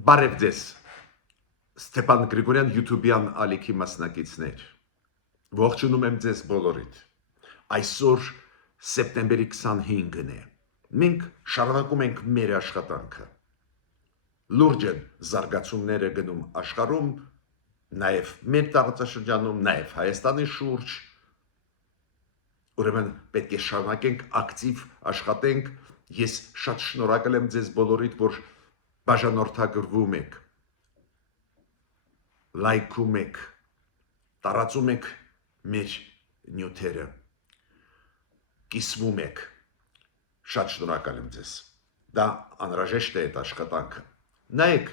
Բարև ձեզ, Ստեփան Գրիգորյան YouTube-յան ալիքի մասնակիցներ, ողջունում եմ ձեզ բոլորիդ, այսօր սեպտեմբերի 25-ն է, մենք շարունակում ենք մեր աշխատանքը, լուրջ են զարգացումները գնում աշխարհում, նաև մեր տարածաշրջանում, նաև Հայաստանի շուրջ, ուրեմն պետք է շարունակենք ակտիվ աշխատենք, ես շատ շնորհակալ եմ ձեզ բոլորիդ, որ բաժանորդագրվում եք, լայքում եք, տարածում եք մեր նյութերը, կիսվում եք, շատ շնորհակալ եմ ձեզ, դա անհրաժեշտ է այդ աշխատանքը, նայեք,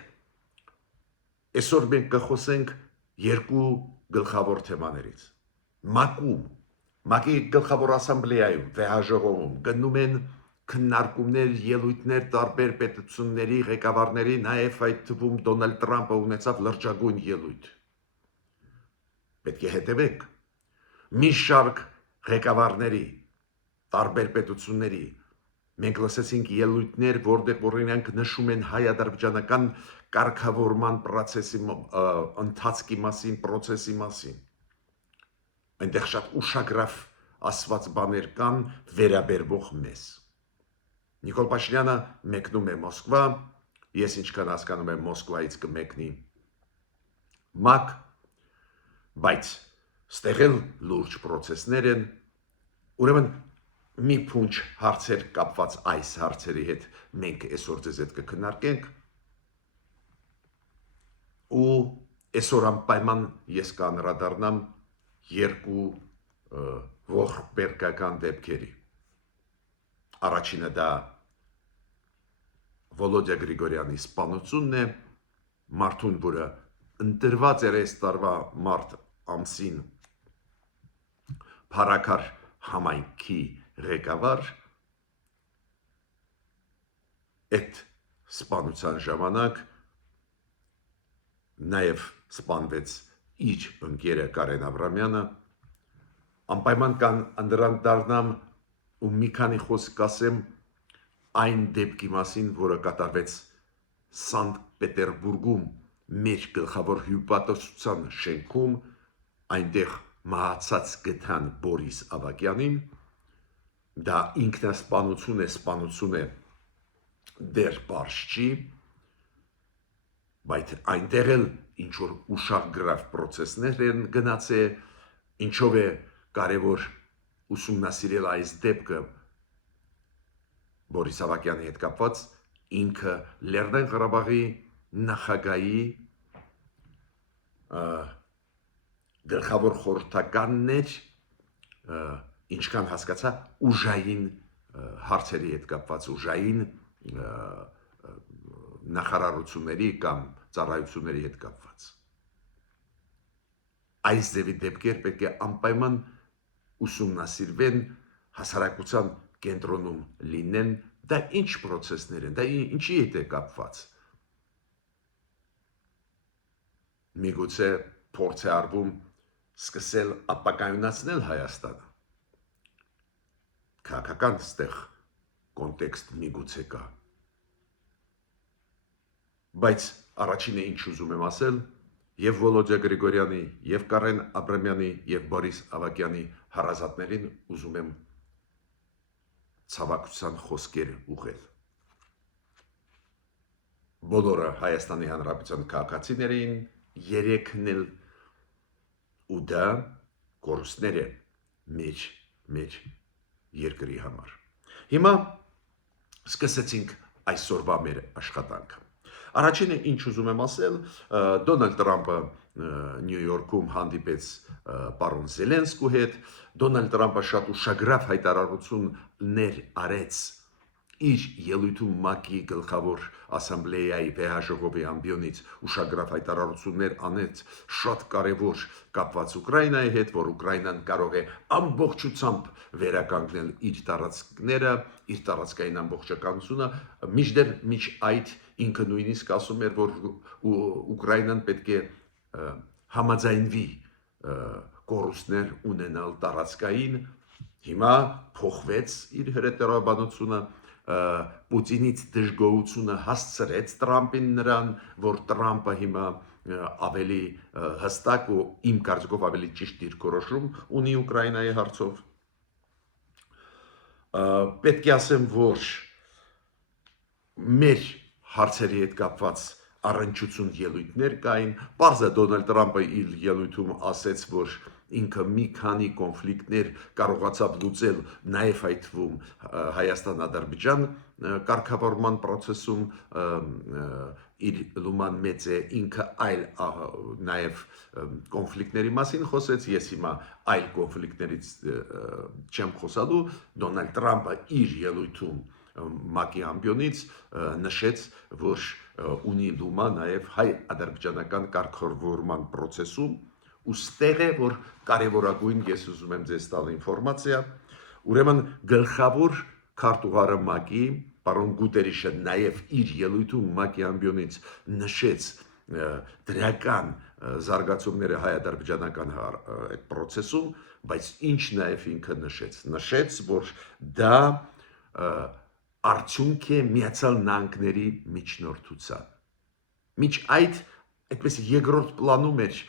այսօր մենք կխոսենք երկու գլխավոր թեմաներից, ՄԱԿ-ի գլխավոր ասամբլեայում, վեհաժողովում գնում են քննարկումներ, ելույթներ տարբեր պետությունների ղեկավարների, նաև այդ թվում Դոնալդ Տրամպը ունեցավ լրջագույն ելույթ։ Պետք է հետևեք։ Մի շարք ղեկավարների, տարբեր պետությունների, մենք լսեցինք ելույթներ, որտեղ օրինակ նշում են հայ-ադրբեջանական կարգավորման ընթացքի մասին, այնտեղ շատ ուշագրավ ասված բաներ կան վերաբերվող մեզ։ Նիկոլ Փաշինյանը մեկնում է Մոսկվա, ես ինչքան հասկանում եմ Մոսկվայից կմեկնի ՄԱԿ, բայց ստեղ էլ լուրջ պրոցեսներ են, ուրեմն մի փունջ հարցեր կապված այս հարցերի հետ մենք այսօր ձեզ հետ կքննարկենք ու այսօր անպայման ես կանրադառնամ երկու ողբերգական դեպքերի։ Առաջինը դա Վոլոդիա Գրիգորյանի սպանությունն է, մարդուն, որը ընտրված էր այս տարվա մարտ ամսին Փարաքար համայնքի ղեկավար, այդ սպանության ժամանակ նաև սպանվեց իր ընկերը Կարեն Աբրամյանը, անպայման կան անդրադառնամ ու մի քանի խոսք ասեմ այն դեպքի մասին, որը կատարվեց Սանկտ Պետերբուրգում, մեր գլխավոր հյուպատոսության շենքում, այնտեղ մահացած գտան Բորիս Ավագյանին, դա ինքնասպանություն է դեռ պարզ չի, բայց այնտեղ էլ ինչ-որ ուշագրավ պրոցեսներ են գնացել, ինչով է կարևոր ուսումնասիրել այս դեպքը Բորիս Ավագյանի հետ կապված, ինքը Լեռնային Ղարաբաղի նախագահի գլխավոր խորհրդականն էր, ինչքան հասկացա, ուժային հարցերի հետ կապված, ուժային նախարարությունների կամ ծառայությունների հետ կապված։ Այս ձևի դեպքեր պետք է անպայման ուսումնասիրվեն, հասարակության կենտրոնում լինեն, դա ինչ պրոցեսներ են, դա ինչի հետ է կապված։ Միգուցե փորձ է արվում սկսել ապակայունացնել Հայաստանը։ Քաղաքական ստեղ կոնտեքստ միգուցե կա։ Բայց առաջինը ինչ ուզում եմ ասել, եւ Վոլոդիա Գրիգորյանի, եւ Կարեն Աբրամյանի, եւ Բորիս Ավագյանի հարազատներին ուզում եմ ցավակցության խոսքեր ուղղել։ Բոլորը Հայաստանի Հանրապետության քաղաքացիներին, երեքն էլ ու դա կորուստներ է մեր երկրի համար։ Հիմա սկսեցինք այսօրվա մեր աշխատանքը։ Առաջինը ինչ ուզում եմ ասել, Դոնալդ Տրամպը Նյու Յորքում հանդիպեց պարոն Զելենսկու հետ, Դոնալդ Տրամպը շատ ուշագրավ հայտարարություններ արեց իր ելույթում ՄԱԿ-ի գլխավոր ասամբլեայի վեհաժողովի ամբիոնից ուշագրավ հայտարարություններ անեց շատ կարևոր կապված Ուկրաինայի հետ, որ Ուկրաինան կարող է ամբողջությամբ վերականգնել իր տարածքները, իր տարածքային ամբողջականությունը, մինչդեռ մինչ այդ ինքը նույնիսկ ասում էր, որ Ուկրաինան պետք է համաձայնվի կորուստներ ունենալ տարածքային, հիմա փոխվեց իր հրետորաբանությունը, Պուտինից դժգոհությունը հասցրեց Տրամպին նրան, որ Տրամպը հիմա ավելի հստակ ու իմ կարծիքով ավելի ճիշտ դիրքորոշում ունի Ուկրաինայի հարցով։ Պետք է ասեմ, որ մեր հարցերի հետ կապված առնչություն ելույթներ կային։ Պարզ է Դոնալդ Տրամպը իր ելույթում ասեց, որ ինքը մի քանի կոնֆլիկտներ կարողացավ լուծել նաև այդ թվում Հայաստան-Ադրբեջան կարգավորման process-ում իր լուման մեծ է, ինքը այլ նաև կոնֆլիկտների մասին խոսեց, ես հիմա այլ կոնֆլիկտներից չեմ խոսալու, Դոնալդ Տրամպը իր ելույթում ՄԱԿ-ի ամբիոնից նշեց, որ ունի լումա նաև հայ-ադրբեջանական կարգավորման process-ում, ու ստեղ է, որ կարևորագույն ես ուզում եմ ձեզ տալ ինֆորմացիա, ուրեմն գլխավոր քարտուղարը ՄԱԿ-ի, պարոն Գուտերիշը նաև իր ելույթում ՄԱԿ-ի ամբիոնից նշեց դրական զարգացումները հայ-ադրբեջանական այդ process-ում, բայց ինչ նաև ինքը նշեց, որ դա արդյունք է Միացյալ Նահանգների միջնորդության։ Մինչ այդ այդպես երկրորդ պլանում էր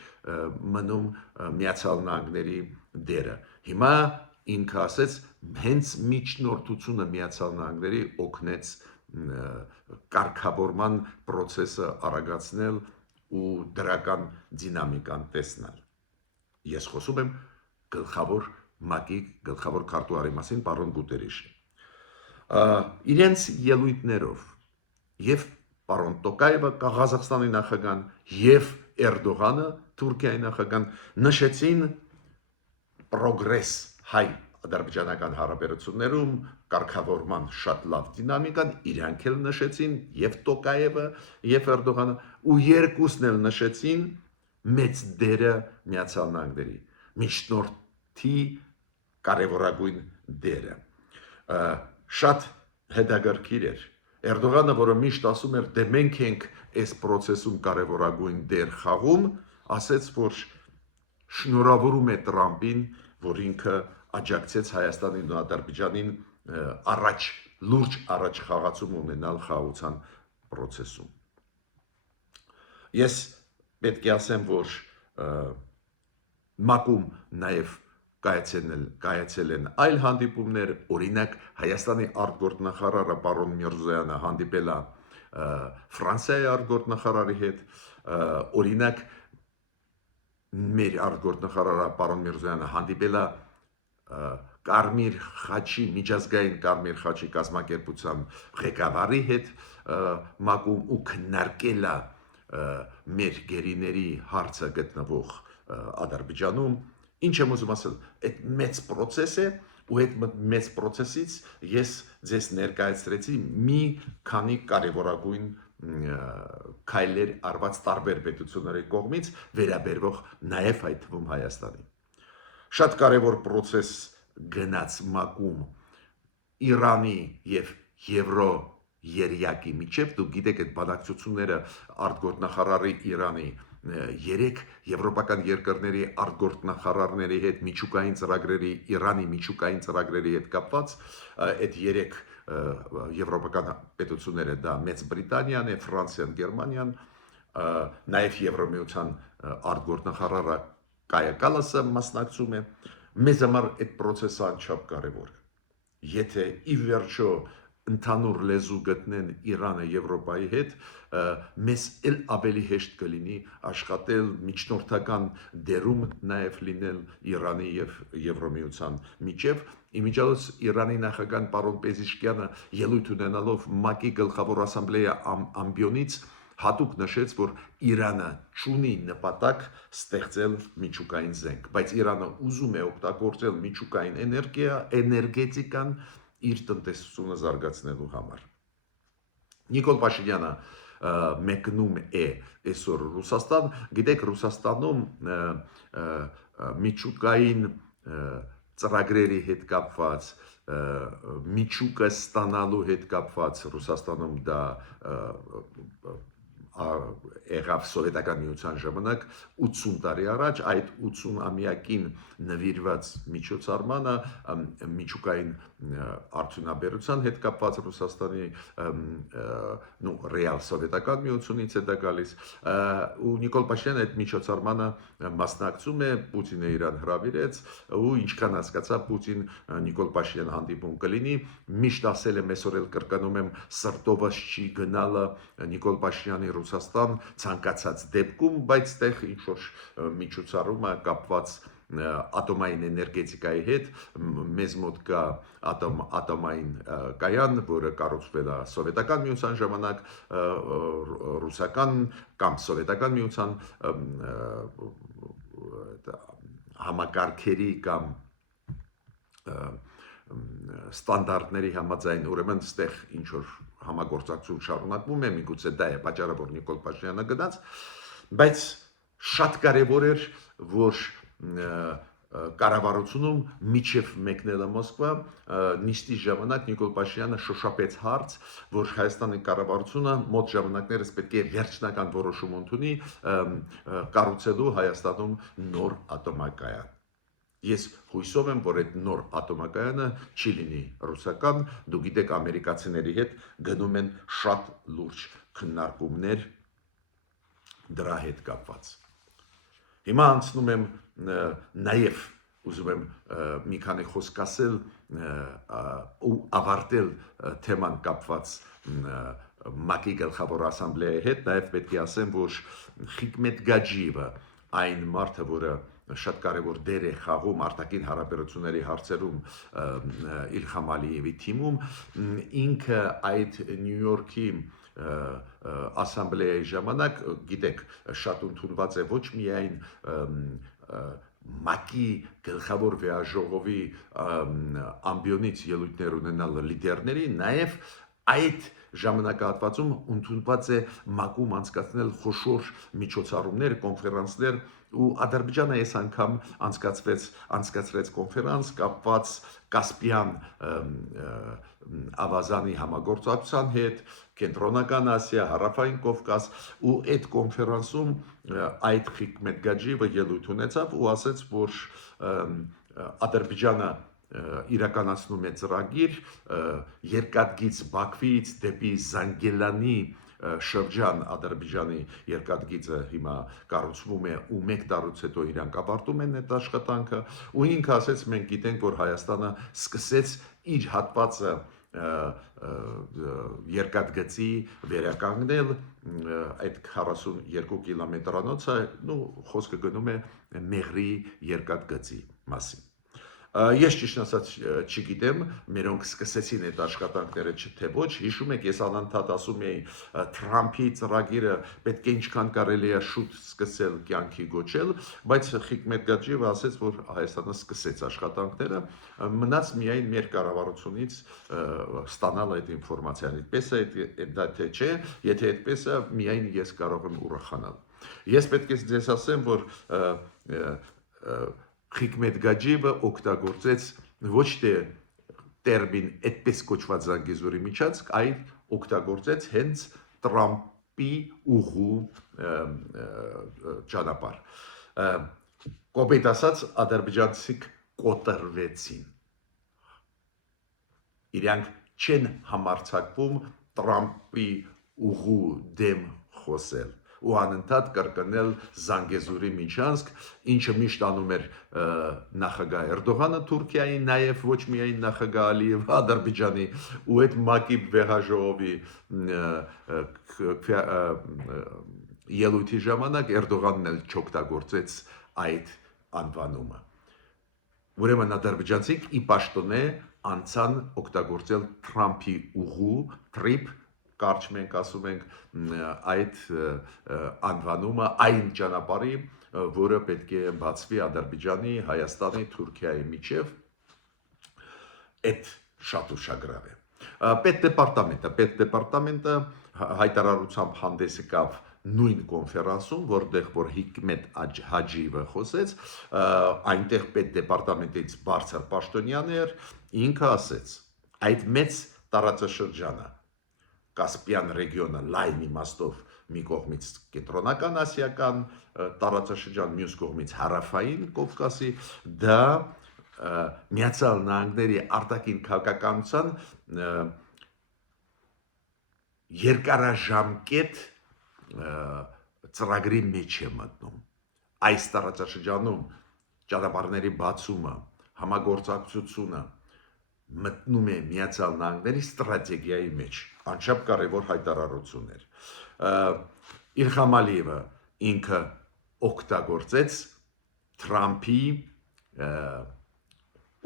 մնում Միացյալ Նահանգների դերը։ Հիմա ինքը ասեց, հենց միջնորդությունը Միացյալ Նահանգների օգնեց կարգավորման process-ը արագացնել ու դրական դինամիկան տեսնել։ Ես խոսում եմ գլխավոր ՄԱԿ-ի գլխավոր քարտուղարի մասին, պարոն Գուտերիշի։ Իրենց ելույթներով եւ պարոն Տոկաևը Ղազախստանի նախագահան եւ Էրդողանը Թուրքիայի նախագահան նշեցին պրոգրես հայ-ադրբեջանական հարաբերություններում կարգավորման շատ լավ դինամիկան, իրանք էլ նշեցին եւ Տոկաևը եւ Էրդողանը ու երկուսն էլ նշեցին մեծ դերը Միացյալ Նահանգների միջնորդի կարևորագույն դերը։ Շատ հետաքրքիր էր Էրդողանը, որը միշտ ասում էր, դե մենք ենք այս process-ում կարևորագույն դեր խաղում, ասեց, որ շնորհավորում է Տրամպին, որ ինքը աջակցեց Հայաստանին ու Ադրբեջանին լուրջ առաջ խաղացում ունենալ խաղաղության process-ում։ Ես պետք է ասեմ, որ ՄԱԿ-ում նաև կայացել են այլ հանդիպումներ, օրինակ Հայաստանի արտգործնախարարը պարոն Միրզոյանը հանդիպել է Ֆրանսիայի արտգործնախարարի հետ, օրինակ մեր արտգործնախարարը պարոն Միրզոյանը հանդիպել է Կարմիր խաչի միջազգային Կարմիր խաչի կազմակերպության ղեկավարի հետ ՄԱԿ-ում ու քննարկել է մեր գերիների հարցը գտնվող Ադրբեջանում, ինչ եմ ուզում ասել, այդ մեծ process է ու այդ մեծ process-ից ես ձեզ ներկայացրեցի մի քանի կարևորագույն քայլեր արված տարբեր պետությունների կողմից վերաբերող նաև այդ թվում Հայաստանի։ Շատ կարևոր process գնաց ՄԱԿ-ում Իրանի եւ Եվրո երյակի միջև, դուք գիտեք այդ բանակցությունները արտգործնախարարի Իրանի 3 եվրոպական երկրների արտգործնախարարների հետ միջուկային ծրագրերի Իրանի միջուկային ծրագրերի հետ կապված այդ 3 եվրոպական պետությունները դա Մեծ Բրիտանիան է, Ֆրանսիան, Գերմանիան, նաև Եվրոմիության արտգործնախարարը Կայա Կալասը մասնակցում է։ Մեզ համար այդ process-ը անչափ կարևոր է։ Եթե ի վերջո ընդհանուր լեզու գտնեն Իրանը Եվրոպայի հետ, մեզ էլ ավելի հեշտ կլինի աշխատել միջնորդական դերում նաև լինել Իրանի եւ Եվրոմիության միջև։ Իմիջիայլոց Իրանի նախագահ պարոն Պեզիշկյանը ելույթ ունենալով ՄԱԿ-ի գլխավոր ասամբլեա ամբիոնից հատուկ նշեց, որ Իրանը չունի նպատակ ստեղծել միջուկային զենք, բայց Իրանը ուզում է օգտագործել միջուկային էներգետիկան իր տնտեսությունը զարգացնելու համար։ Նիկոլ Փաշինյանը մեկնում է այսօր Ռուսաստան, գիտեք Ռուսաստանում միջուկային ծրագրերի հետ կապված, միջուկը ստանալու հետ կապված Ռուսաստանում դա եղավ սովետական միության ժամանակ 80 տարի առաջ այդ 80-ամյակին նվիրված միջոցառմանը միջուկային արդյունաբերության հետ կապված Ռուսաստանի ռեալ սովետական միությունից է դա գալիս ու Նիկոլ Փաշինյանը այդ միջոցառմանը մասնակցում է Պուտինը իրան հրավիրեց ու ինչքան հասկացա Պուտին Նիկոլ Փաշինյան հանդիպում կլինի միշտ ասել եմ այսօր էլ կրկնում եմ սրտովս չի գնալը Նիկոլ Փաշինյանի Ռուսաստան ցանկացած դեպքում բայց տեղ ինչ որ միջոցառում է կապված ատոմային էներգետիկայի հետ մեզ մոտ կա ատոմային կայան, որը կառուցվել է սովետական միության ժամանակ ռուսական կամ սովետական միության համակարգերի կամ ստանդարտների համաձայն ուրեմն ստեղ ինչ որ համագործակցություն շարունակվում է միգուցե դա է պատճառը որ Նիկոլ Փաշինյանը գնաց բայց շատ կարևոր էր որ կառավարությունում միջև մեկնելը Մոսկվա նիստի ժամանակ Նիկոլ Փաշինյանը շոշափեց հարց որ Հայաստանի կառավարությունը մոտ ժամանակներս պետք է վերջնական որոշում ընդունի կառուցելու Հայաստանում նոր ատոմակայան Ես հույսով եմ, որ այդ նոր ատոմակայանը չի լինի ռուսական, դու գիտեք ամերիկացիների հետ գնում են շատ լուրջ քննարկումներ դրա հետ կապված։ Հիմա անցնում եմ նաև ուզում եմ մի քանի խոսք ասել ու ավարտել թեման կապված ՄԱԿ-ի գլխավոր ասամբլեայի հետ, նաև պետք է ասեմ, որ Խիկմետ Գաջիևը այն մարդը, որը շատ կարևոր դեր է խաղում արտաքին հարաբերությունների հարցերում Իլհամ Ալիևի թիմում ինքը այդ Նյու Յորքի ասամբլեայի ժամանակ գիտեք շատ ընդունված է ոչ միայն ՄԱԿ-ի գլխավոր վեաժողովի ամբիոնից ելույթներ ունենալ լիդերների նաև այդ ժամանակահատվածում ընդունված է ՄԱԿ-ում անցկացնել խոշոր միջոցառումներ, կոնֆերանսներ ու Ադրբեջանը այս անգամ անցկացրեց կոնֆերանս կապված Կասպիան ավազանի համագործակցության հետ, Կենտրոնական Ասիա, Հարավային Կովկաս ու այդ կոնֆերանսում այդ Խիկմետ Գաջիևը ելույթ ունեցավ ու ասաց, որ Ադրբեջանը իրականացնում է ծրագիր երկաթգիծ Բաքվից դեպի Զանգելանի շրջան Ադրբեջանի երկաթգիծը հիմա կառուցվում է ու մեկ տարուց հետո իրանք ավարտում են այդ աշխատանքը ու ինքը ասեց մենք գիտենք որ Հայաստանը սկսեց իր հատվածը երկաթգծի վերականգնել այդ 42 կիլոմետրանոցը խոսքը գնում է Մեղրի երկաթգծի մասին Ես ճիշտ ասած չգիտեմ, մերոնք սկսեցին այդ աշխատանքները թե ոչ, հիշում եք, ես անընդհատ ասում էի Թրամփի ծրագիրը պետք է ինչքան կարելի է շուտ սկսել կյանքի գոչել, բայց Խիկմետ Գաջիևը ասաց, որ Հայաստանը սկսեց աշխատանքները, մնաց միայն մեր կառավարությունից ստանալ այդ ինֆորմացիան, այդպես է դա թե չէ, եթե այդպես է, միայն ես կարող եմ ուրախանալ։ Ես պետք է ձեզ ասեմ, որ Խիկմետ Գաջիևը օգտագործեց ոչ թե տերմին այդպես կոչված Զանգեզուրի միջանցք, այլ օգտագործեց հենց Տրամփի ուղու ճանապարհ։ Կոպիտ ասած ադրբեջանցիք կոտրվեցին։ Իրանք չեն համարձակվում Տրամփի ուղու դեմ խոսել ու անընդհատ կրկնել Զանգեզուրի միջանցք, ինչը միշտ անում էր նախագահ Էրդողանը Թուրքիայի, նաև ոչ միայն նախագահ Ալիևը Ադրբեջանի ու այդ ՄԱԿ-ի վեհաժողովի ելույթի ժամանակ Էրդողանն էլ չօգտագործեց այդ անվանումը։ Ուրեմն ադրբեջանցիք ի պաշտոնե անցան օգտագործել Տրամփի ուղու, TRIP կարճ մենք ասում ենք այդ անվանումը այն ճանապարհի, որը պետք է բացվի Ադրբեջանի, Հայաստանի, Թուրքիայի միջև, այդ շատ ուշագրավ է։ Պետդեպարտամենտը հայտարարությամբ հանդես եկավ նույն կոնֆերանսում, որտեղ որ Հիկմետ Հաջիևը խոսեց, այնտեղ պետդեպարտամենտից բարձր պաշտոնյան էր, ինքը ասեց, այդ մեծ տարածաշրջանը Կասպյան ռեգիոնը լայն իմաստով մի կողմից կենտրոնական ասիական տարածաշրջան, մյուս կողմից հարավային Կովկասի, դա Միացյալ Նահանգների արտաքին քաղաքականության երկարաժամկետ ծրագրի մեջ է մտնում։ Այս տարածաշրջանում ճանապարհների բացումը, համագործակցությունը մտնում է Միացյալ Նահանգների ստրատեգիայի մեջ, անչափ կարևոր հայտարարություն էր։ Իլհամ Ալիևը ինքը օգտագործեց Թրամփի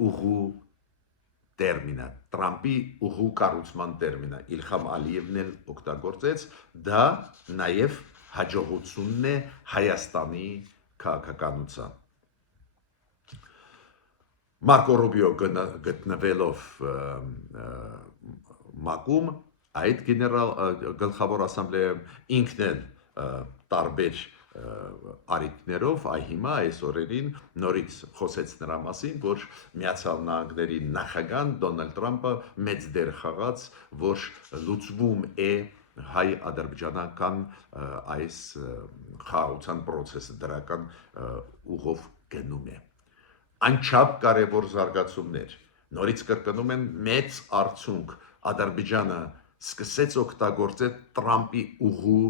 ուղու տերմինը, Թրամփի ուղու կառուցման տերմինը Իլհամ Ալիևն էլ օգտագործեց, դա նաև հաջողությունն է Հայաստանի քաղաքականության։ Մարկո Ռուբիո գտնվելով ՄԱԿ-ում, այդ գլխավոր ասամբլեայում ինքն էլ տարբեր արիքներով հիմա այս օրերին նորից խոսեց նրա մասին, որ Միացյալ Նահանգների նախագահ Դոնալդ Թրամփը մեծ դեր խաղաց, որ լուծվում է հայ-ադրբեջանական այս խաղաղության process-ը դրական ուղով գնում է։ Անչափ կարևոր զարգացումներ, նորից կրկնում են մեծ արդյունք Ադրբեջանը սկսեց օգտագործել Թրամփի ուղու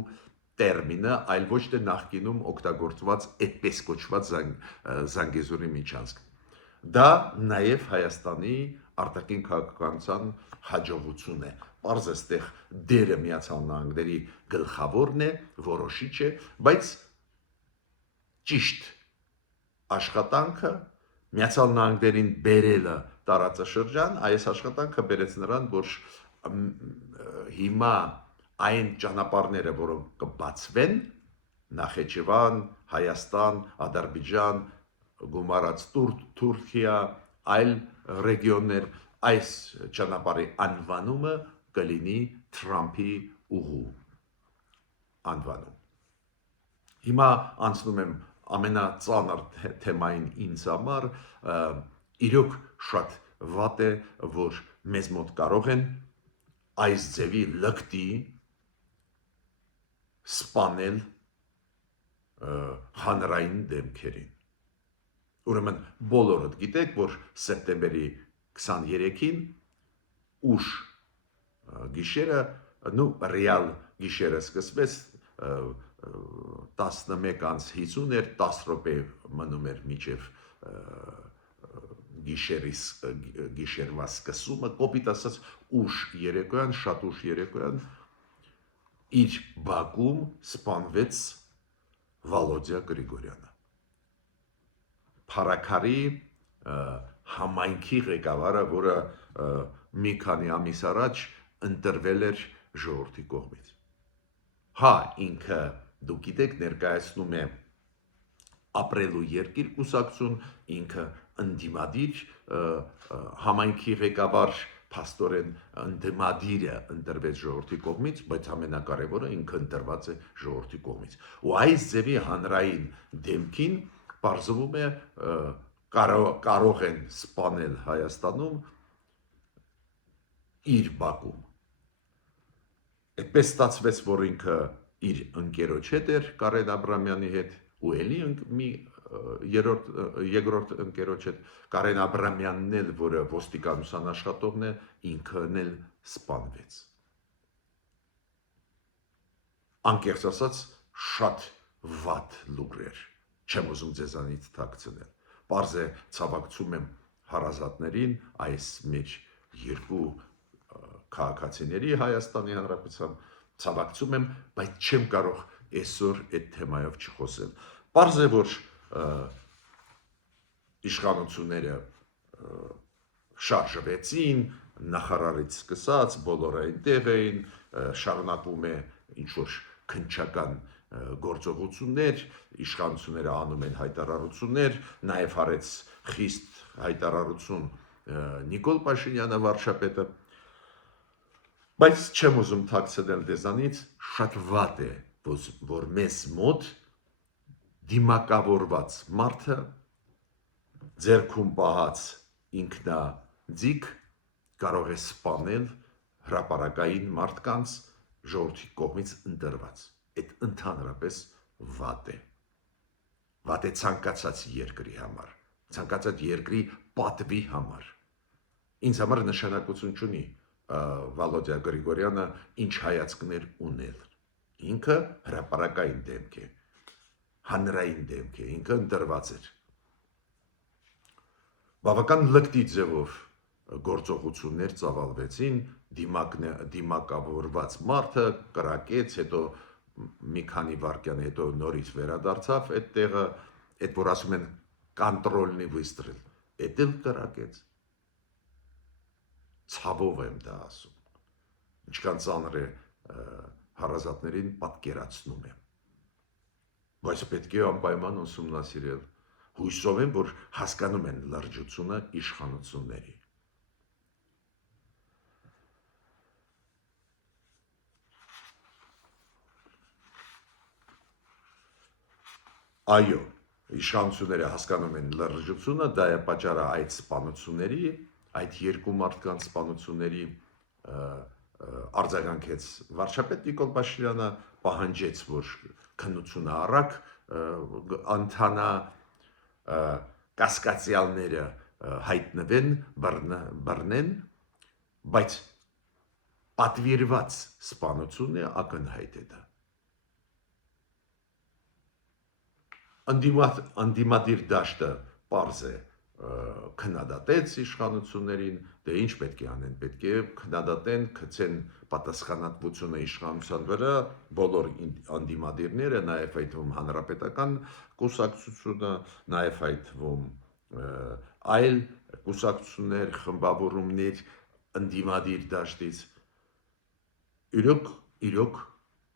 տերմինը, այլ ոչ թե նախկինում օգտագործված այդպես կոչված Զանգեզուրի միջանցք։ Դա նաև Հայաստանի արտաքին քաղաքականության հաջողություն է։ Պարզ է, այստեղ դերը Միացյալ Նահանգների գլխավորն է, որոշիչ է, բայց ճիշտ աշխատանքը Միացյալ Նահանգներին բերելը տարածաշրջան, այս աշխատանքը բերեց նրան, որ հիմա այն ճանապարհները, որոնք կբացվեն, Նախիջևան, Հայաստան, Ադրբեջան, գումարած Թուրքիա, այլ ռեգիոններ, այս ճանապարհի անվանումը կլինի Թրամփի ուղու անվանում։ Հիմա անցնում եմ ամենածանր թեմային ինձ համար, իրոք շատ վատ է, որ մեզ մոտ կարող են այս ձևի լկտի սպանել հանրային դեմքերին։ Ուրեմն բոլորդ գիտեք, որ սեպտեմբերի 23-ին ուշ գիշերը, ռեալ գիշերը սկսվեց 11:50 էր, 10 րոպե մնում էր մինչև գիշերվա սկսումը, կոպիտ ասած ուշ երեկոյան, շատ ուշ երեկոյան իր բակում սպանվեց Վալոդիա Գրիգորյանը, Փարաքարի համայնքի ղեկավարը, որը մի քանի ամիս առաջ ընտրվել էր ժողովրդի կողմից։ Ինքը, դուք գիտեք, ներկայացնում է ապրելու երկիր կուսակցություն, ինքը ընդդիմադիր համայնքի ղեկավար, փաստորեն ընդդիմադիրը ընտրվեց ժողովրդի կողմից, բայց ամենակարևորը ինքը ընտրված է ժողովրդի կողմից։ Ու այս ձևի հանրային դեմքին պարզվում է կարող են սպանել Հայաստանում իր բակում։ Այդպես ստացվեց, որ ինքը իր ընկերոջ հետ էր, Կարեն Աբրամյանի հետ, ու էլի երկրորդ ընկերոջ հետ, Կարեն Աբրամյանն էլ, որը ոստիկանության աշխատողն է, ինքն էլ սպանվեց։ Անկեղծ ասած, շատ վատ լուրեր, չեմ ուզում ձեզանից թաքցնել։ Պարզ է, ցավակցում եմ հարազատներին, այս մեր երկու քաղաքացիների Հայաստանի Հանրապետության, ցավակցում եմ, բայց չեմ կարող այսօր այդ թեմայով չխոսել։ Պարզ է, որ իշխանությունները շարժվեցին, նախարարից սկսած, բոլորը այնտեղ էին, շարունակվում է ինչ-որ քննչական գործողություններ, իշխանությունները անում են հայտարարություններ, նաև արեց խիստ հայտարարություն Նիկոլ Փաշինյանը, վարչապետը, բայց չեմ ուզում թաքցնել ձեզանից, շատ վատ է, որ մեզ մոտ դիմակավորված մարդը ձեռքում պահած ինքնաձիգ կարող է սպանել հրապարակային մարդկանց, ժողովրդի կողմից ընտրված։ Այդ ընդհանրապես վատ է։ Վատ է ցանկացած երկրի համար, ցանկացած երկրի պատվի համար։ Ինձ համար նշանակություն չունի Վալոդիա Գրիգորյանը ինչ հայացքներ ունել։ Ինքը հրապարակային դեմք է, հանրային դեմք է, ինքը ընտրված էր։ Բավական լկտի ձևով գործողություններ ծավալվեցին, դիմակավորված մարդը կրակեց, հետո մի քանի վայրկյան հետո նորից վերադարձավ այդ տեղը, այդ որ ասում են կոնտրոլնի վիստրել, այդ էլ կրակեց։ Ցավով եմ դա ասում, ինչքան ծանր է հարազատներին պատկերացնում եմ, բայց պետք է անպայման ուսումնասիրել, հույսով եմ, որ հասկանում են լրջությունը իշխանությունների։ Այո, իշխանությունները հասկանում են լրջությունը, դա է պատճառը այդ սպանությունների, այդ երկու մարդկանց սպանությունների արձագանքեց վարչապետ Նիկոլ Փաշինյանը, պահանջեց, որ քննությունը առակ ընթանա, կասկածյալները հայտնվեն, բռնեն, բայց պատվիրված սպանությունը ակնհայտ է դա։ Անդիմադիր դաշտը պարզ է քննադատեց իշխանություններին, դե ինչ պետք է անեն, պետք է քննադատեն, գցեն պատասխանատվությունը իշխանության վրա, բոլոր անդիմադիրները, նաև այդ թվում հանրապետական կուսակցությունը, նաև այդ թվում այլ կուսակցություններ, խմբավորումներ անդիմադիր դաշտից, իրոք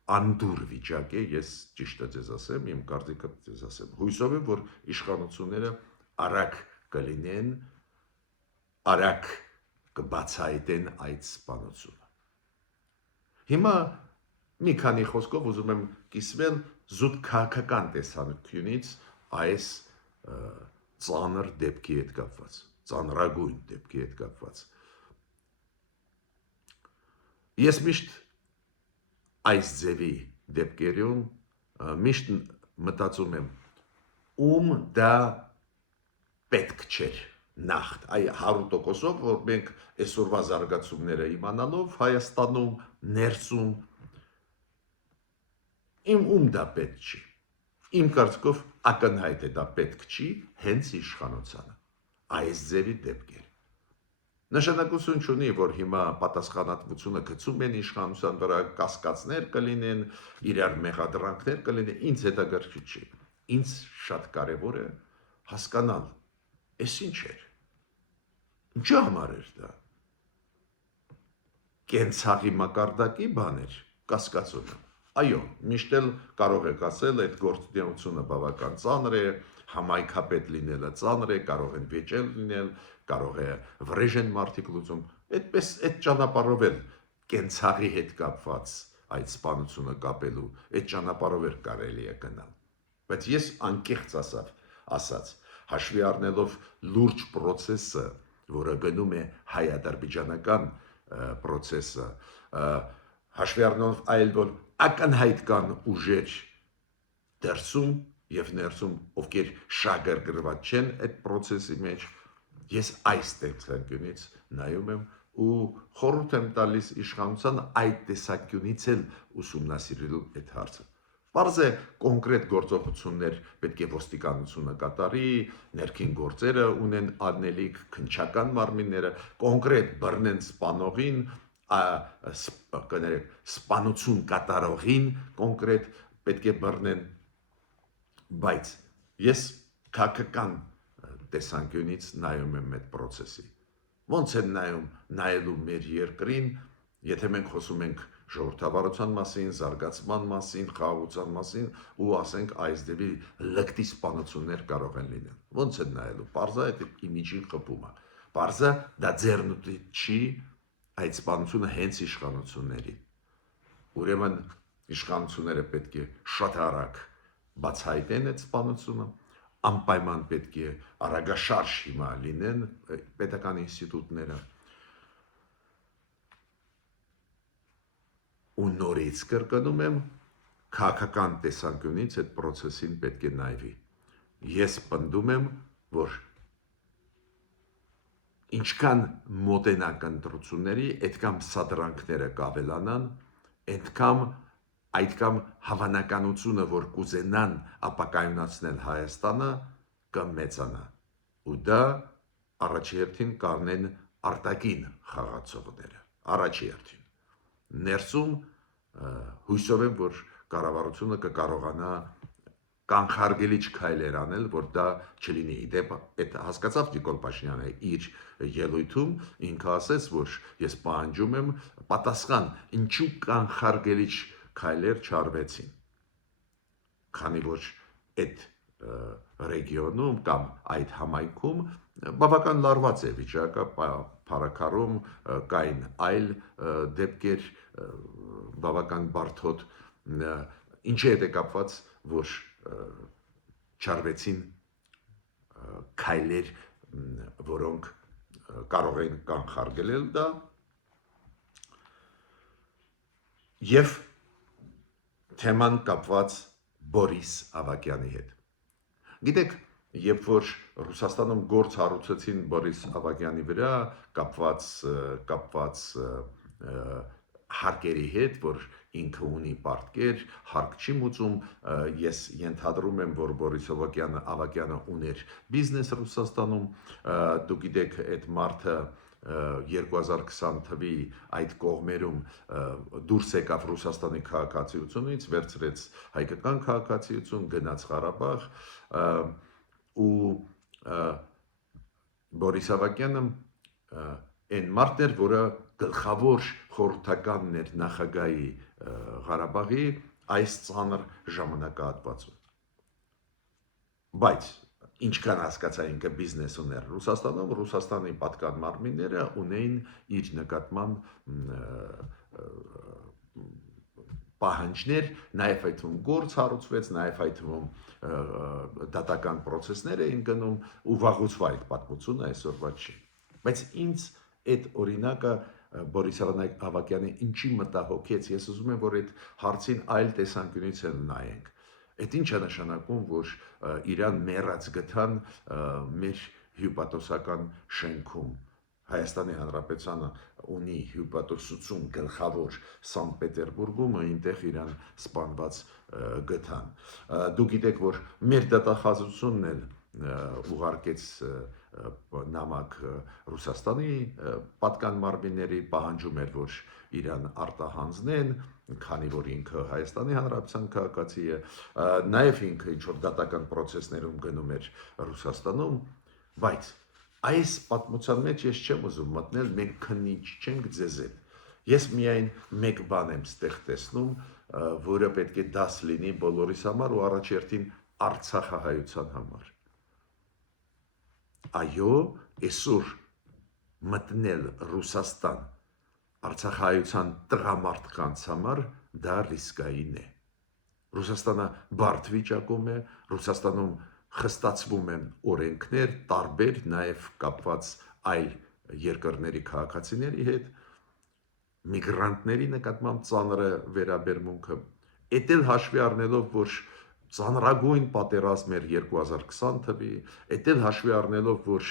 անդուր վիճակ է, ես ճիշտը ձեզ ասեմ, իմ կարծիքը ձեզ ասեմ, հույսով եմ, որ իշխանությունները արագ կլինեն, արագ կբացահայտեն այդ սպանությունը։ Հիմա մի քանի խոսքով ուզում եմ կիսվել զուտ քաղաքական տեսանկյունից այս ծանր դեպքի հետ կապված, ծանրագույն դեպքի հետ կապված։ Ես միշտ այս ձևի դեպքերում միշտ մտածում եմ, ում դա պետք չէր նախ, այ 100%-ով, որ մենք այսօրվա զարգացումները իմանալով Հայաստանում, ներսում, ում դա պետք չի։ Իմ կարծիքով ակնհայտ է դա պետք չի հենց իշխանությանը, այս ձևի դեպքեր։ Նշանակություն չունի, որ հիմա պատասխանատվությունը գցում են իշխանության վրա, կասկածներ կլինեն, իրար մեղադրանքներ կլինեն, ինձ հետաքրքիր չի։ Ինձ շատ կարևոր է հասկանալ, այս ինչ էր։ Ինչի համար էր դա։ Կենցաղի մակարդակի բան էր, կասկածում եմ։ Այո, միշտ էլ կարող եք ասել, այդ գործունեությունը բավական ծանր է, համայնքապետ լինելը ծանր է, կարող են վեճել լինել, կարող է վրեժեն մարդիկ լուծում, այդպես այդ ճանապարհով էլ կենցաղի հետ կապված այդ սպանությունը կապելու, այդ ճանապարհով էլ կարելի է գնալ։ Բայց ես անկեղծ ասած, հաշվի առնելով լուրջ process-ը, որը գնում է հայ-ադրբեջանական process-ը, հաշվի առնելով այլ որ ակնհայտ կան ուժեր դրսում եւ ներսում, ովքեր շահագրգռված չեն այդ process-ի մեջ, ես այս տեսանկյունից նայում եմ ու խորհուրդ եմ տալիս իշխանության այդ տեսանկյունից էլ ուսումնասիրելու այդ հարցը։ Պարզ է կոնկրետ գործողություններ պետք է ոստիկանությունը կատարի, ներքին գործերը ունեն անելիք, քննչական մարմինները, կոնկրետ բռնեն սպանողին, սպանություն կատարողին կոնկրետ պետք է բռնեն, բայց ես քաղաքական տեսանկյունից նայում եմ այդ process-ի։ Ոնց են նայելու մեր երկրին, եթե մենք խոսում ենք ժողովրդավարության մասին, զարգացման մասին, խաղաղության մասին ու ասենք այս դեպի լկտի սպանություններ կարող են լինել։ Ոնց են նայելու։ Պարզա այդ իմիջի խփումը։ Պարզա դա ձեռնտու չի այդ սպանությունը հենց իշխանությունների։ Ուրեմն իշխանությունները պետք է շատ արագ բացահայտեն այդ սպանությունը, անպայման պետք է արագաշարժ հիմա լինեն պետական ինստիտուտները։ ու նորից կրկնում եմ, քաղաքական տեսանկյունից այդ process-ին պետք է նայվի։ Ես պնդում եմ, որ ինչքան մոտենանք ընտրությունների, այդքան սադրանքները կավելանան, այդքան հավանականությունը, որ կուզենան ապակայունացնել Հայաստանը, կմեծանա։ Ու դա առաջի հերթին կանեն արտաքին խաղացողները, առաջի հերթին։ Ներսում հույսով եմ, որ կառավարությունը կկարողանա կանխարգելիչ քայլեր անել, որ դա չլինի։ Իդեպ այդ հասկացավ Նիկոլ Փաշինյանը իր ելույթում, ինքը ասեց, որ ես պահանջում եմ պատասխան, ինչու կանխարգելիչ քայլեր չարվեցին։ Քանի որ այդ ռեգիոնում կամ այդ համայնքում բավական լարված է վիճակը, փառաքարում կային այլ դեպքեր բավական բարդ, ինչի հետ է կապված, որ չարվեցին քայլեր, որոնք կարող են կանխարգելել դա, եւ թեման կապված Բորիս Ավագյանի հետ։ Գիտեք, երբ որ Ռուսաստանում գործ հարուցեցին Բորիս Ավագյանի վրա կապված հարկերի հետ, որ ինքը ունի պարտքեր, հարկ չի մուծում, ես ենթադրում եմ, որ Բորիս Ավագյանը ուներ բիզնես Ռուսաստանում, դուք գիտեք, այդ մարդը 2020 թվի այդ կողմերում դուրս եկավ Ռուսաստանի քաղաքացիությունից, վերցրեց հայկական քաղաքացիություն, գնաց Ղարաբաղ ու Բորիս Ավագյանը այն մարդն էր, որը գլխավոր խորհրդականն էր նախագահի Ղարաբաղի այս ծանր ժամանակահատվածում։ Բայց ինչքան հասկացա ինքը բիզնես ուներ Ռուսաստանում, Ռուսաստանի պատկան մարմինները ունեին իր նկատմամբ պահանջներ, նաև այդ թվում գործ հարուցվեց, նաև այդ թվում դատական process-ներ էին գնում ու վաղուց այդ պատմությունը այսօրվա չի։ Բայց ինձ այդ օրինակը Բորիս Ավագյանի ինչի մտահոգեց, ես ուզում եմ, որ այդ հարցին այլ տեսանկյունից էլ նայենք։ Այդ ինչ է նշանակում, որ իրան մեռած գտան մեր հյուպատոսական շենքում։ Հայաստանի Հանրապետությունը ունի հյուպատոսություն գլխավոր Սանկտ Պետերբուրգում, այնտեղ իրան սպանված գտան։ Դուք գիտեք, որ մեր դատախազությունն էլ ուղարկեց նամակ Ռուսաստանի պատկան մարմինների, պահանջում էր, որ իրան արտահանձնեն, քանի որ ինքը Հայաստանի Հանրապետության քաղաքացի է, նաև ինքը ինչ-որ դատական process-ներում գնում էր Ռուսաստանում, բայց այս պատմության մեջ ես չեմ ուզում մտնել, մենք քննիչ չենք ձեզ հետ։ Ես միայն մեկ բան եմ ստեղ տեսնում, որը պետք է դաս լինի բոլորիս համար ու առաջերտին Արցախահայության համար։ Այո, այսօր մտնել Ռուսաստան Արցախահայության տղամարդկանց համար դա ռիսկային է։ Ռուսաստանը բարդ վիճակում է, Ռուսաստանում խստացվում են օրենքներ, տարբեր, նաև կապված այլ երկրների քաղաքացիների հետ, միգրանտների նկատմամբ ծանր վերաբերմունքը, էդ էլ հաշվի առնելով, որ ծանրագույն պատերազմ էր 2020 թվի, էդ էլ հաշվի առնելով, որ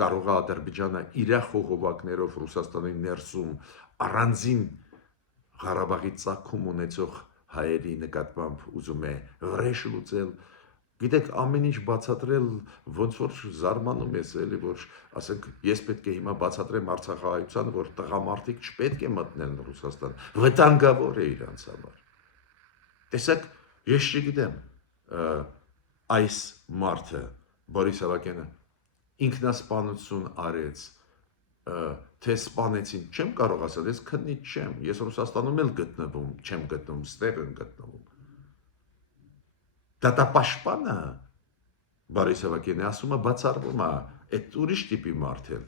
կարող է Ադրբեջանը իր խողովակներով Ռուսաստանի ներսում առանձին Ղարաբաղի ծագում ունեցող հայերի նկատմամբ ուզում է վրեժ լուծել, գիտեք, ամեն ինչ բացատրել, ոնց որ զարմանում ես, էլի, որ ասենք, ես պետք է հիմա բացատրեմ Արցախահայության, որ տղամարդիկ չպետք է մտնել Ռուսաստան, վտանգավոր է իրանց համար։ Տեսեք, ես չգիտեմ, այս մարդը, Բորիս Ավագյանը, ինքնասպանություն արեց, թե սպանեցին, չեմ կարող ասել, ես քննիչ չեմ, ես Ռուսաստանում էլ գտնվում, չեմ գտնվում, ստեղ եմ գտնվում։ Դատապաշտպանը Բորիս Ավագյանը ասում է, բացառվում է, այդ ուրիշ տիպի մարդ է,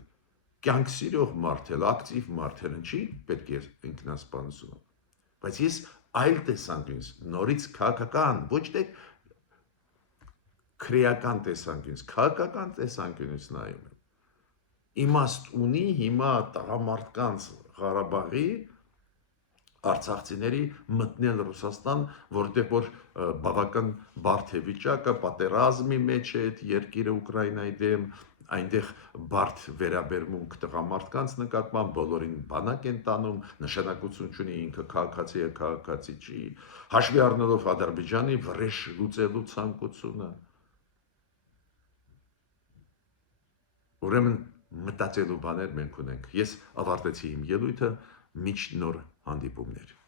կյանք սիրող մարդ է, ակտիվ մարդ է, չի պետք է ինքնասպանություն։ Բայց ես այլ տեսանկյունից, նորից քաղաքական, ոչ թե քրեական տեսանկյունից, քաղաքական տեսանկյունից նայում եմ։ Իմաստ ունի հիմա տղամարդկանց Ղարաբաղի արցախցիների մտնել Ռուսաստան, որտեղ որ բավական բարդ է վիճակը, պատերազմի մեջ է այդ երկիրը Ուկրաինայի դեմ, այնտեղ բարդ վերաբերմունք տղամարդկանց նկատմամբ, բոլորին բանակ են տանում, նշանակություն չունի ինքը քաղաքացի է, քաղաքացի չի, հաշվի առնելով Ադրբեջանի վրեժ լուծելու ցանկությունը։ Ուրեմն մտածելու բաներ մենք ունենք։ Ես ավարտեցի իմ ելույթը, մինչ նոր հանդիպումներ։